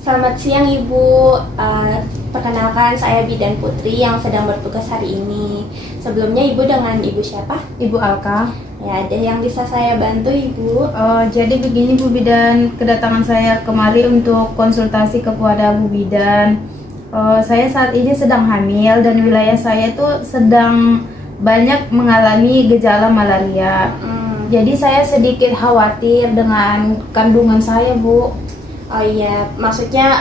Selamat siang Ibu. Perkenalkan saya Bidan Putri yang sedang bertugas hari ini. Sebelumnya Ibu dengan Ibu siapa? Ibu Alka. Ya, ada yang bisa saya bantu Ibu? Jadi begini Bu Bidan, kedatangan saya kemari untuk konsultasi kepada Bu Bidan. Saya saat ini sedang hamil dan wilayah saya tuh sedang banyak mengalami gejala malaria. Jadi saya sedikit khawatir dengan kandungan saya, Bu. Oh iya, maksudnya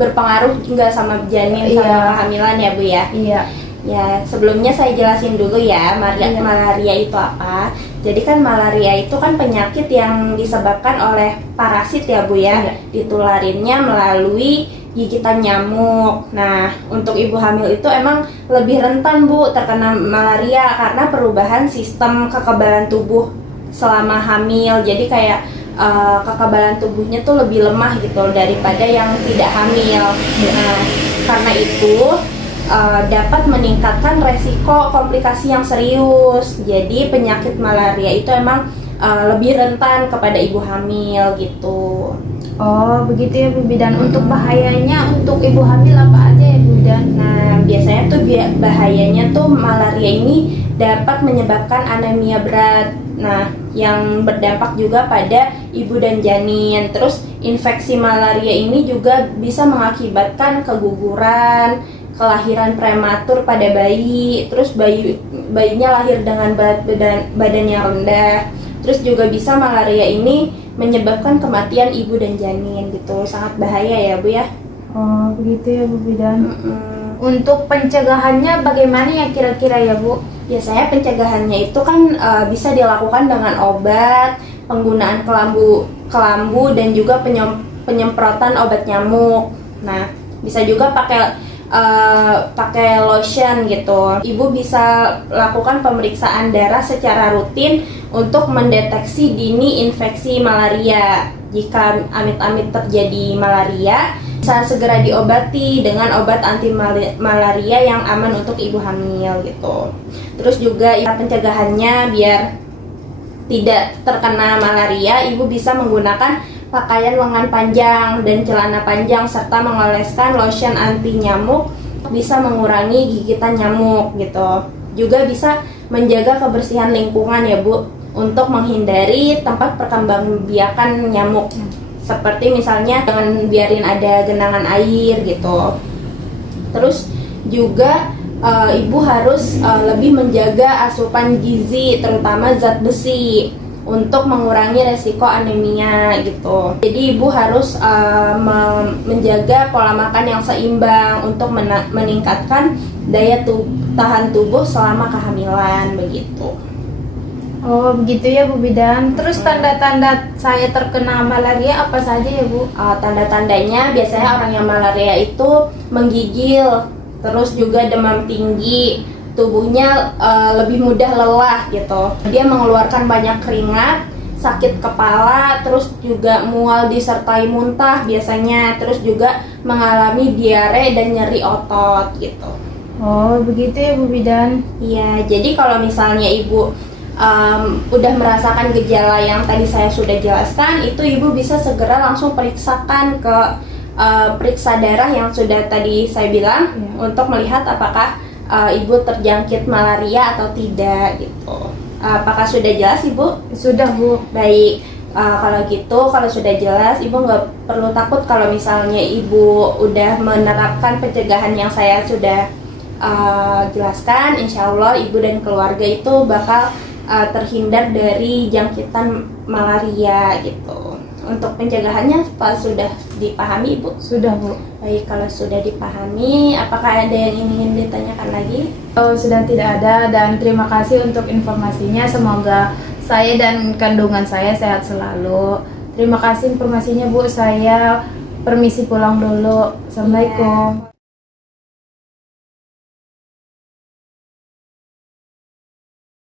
berpengaruh nggak sama janin sama Iya. kehamilan ya Bu ya? Iya. Ya, sebelumnya saya jelasin dulu ya, Iya. malaria itu apa. Jadi kan malaria itu kan penyakit yang disebabkan oleh parasit ya Bu ya. Iya. Ditularinnya melalui gigitan nyamuk. Nah, untuk ibu hamil itu emang lebih rentan Bu terkena malaria karena perubahan sistem kekebalan tubuh selama hamil. Jadi kayak kekebalan tubuhnya tuh lebih lemah gitu daripada yang tidak hamil. Nah, karena itu dapat meningkatkan resiko komplikasi yang serius. Jadi penyakit malaria itu emang lebih rentan kepada ibu hamil gitu. Oh, begitu ya Bu Bidan. Untuk bahayanya untuk ibu hamil apa aja ya Bu Bidan? Nah, biasanya tuh bahayanya tuh malaria ini dapat menyebabkan anemia berat. Nah, yang berdampak juga pada ibu dan janin. Terus infeksi malaria ini juga bisa mengakibatkan keguguran, kelahiran prematur pada bayi. Terus bayinya lahir dengan berat badan yang rendah. Terus juga bisa malaria ini menyebabkan kematian ibu dan janin gitu. Sangat bahaya ya Bu ya. Oh, begitu ya Bu Bidan. Untuk pencegahannya bagaimana ya kira-kira ya Bu? Biasanya pencegahannya itu kan bisa dilakukan dengan obat, penggunaan kelambu dan juga penyemprotan obat nyamuk. Nah, bisa juga pakai lotion gitu. Ibu bisa lakukan pemeriksaan darah secara rutin untuk mendeteksi dini infeksi malaria. Jika amit-amit terjadi malaria, bisa segera diobati dengan obat anti malaria yang aman untuk ibu hamil gitu. Terus juga pencegahannya biar tidak terkena malaria, ibu bisa menggunakan pakaian lengan panjang dan celana panjang serta mengoleskan lotion anti nyamuk, bisa mengurangi gigitan nyamuk gitu. Juga bisa menjaga kebersihan lingkungan ya Bu, untuk menghindari tempat perkembangbiakan nyamuk. Seperti misalnya jangan biarin ada genangan air gitu. Terus juga ibu harus lebih menjaga asupan gizi, terutama zat besi, untuk mengurangi resiko anemia gitu. Jadi ibu harus menjaga pola makan yang seimbang untuk meningkatkan daya tahan tubuh selama kehamilan begitu. Oh, begitu ya Bu Bidan. Terus tanda-tanda saya terkena malaria apa saja ya Bu? Tanda-tandanya biasanya orang yang malaria itu menggigil, terus juga demam tinggi, tubuhnya lebih mudah lelah gitu. Dia mengeluarkan banyak keringat, sakit kepala, terus juga mual disertai muntah biasanya, terus juga mengalami diare dan nyeri otot gitu. Oh, begitu ya Bu Bidan. Iya, jadi kalau misalnya ibu udah merasakan gejala yang tadi saya sudah jelaskan, itu ibu bisa segera langsung periksakan ke periksa darah yang sudah tadi saya bilang untuk melihat apakah ibu terjangkit malaria atau tidak gitu. Apakah sudah jelas Ibu? Sudah Bu. Baik, kalau gitu, kalau sudah jelas ibu nggak perlu takut kalau misalnya ibu udah menerapkan pencegahan yang saya sudah jelaskan. Insya Allah ibu dan keluarga itu bakal terhindar dari jangkitan malaria gitu. Untuk pencegahannya sudah dipahami Ibu? Sudah Bu. Baik, kalau sudah dipahami, apakah ada yang ingin ditanyakan lagi? Oh, sudah tidak ada, dan terima kasih untuk informasinya. Semoga saya dan kandungan saya sehat selalu. Terima kasih informasinya Bu. Saya permisi pulang dulu. Assalamualaikum. Ya.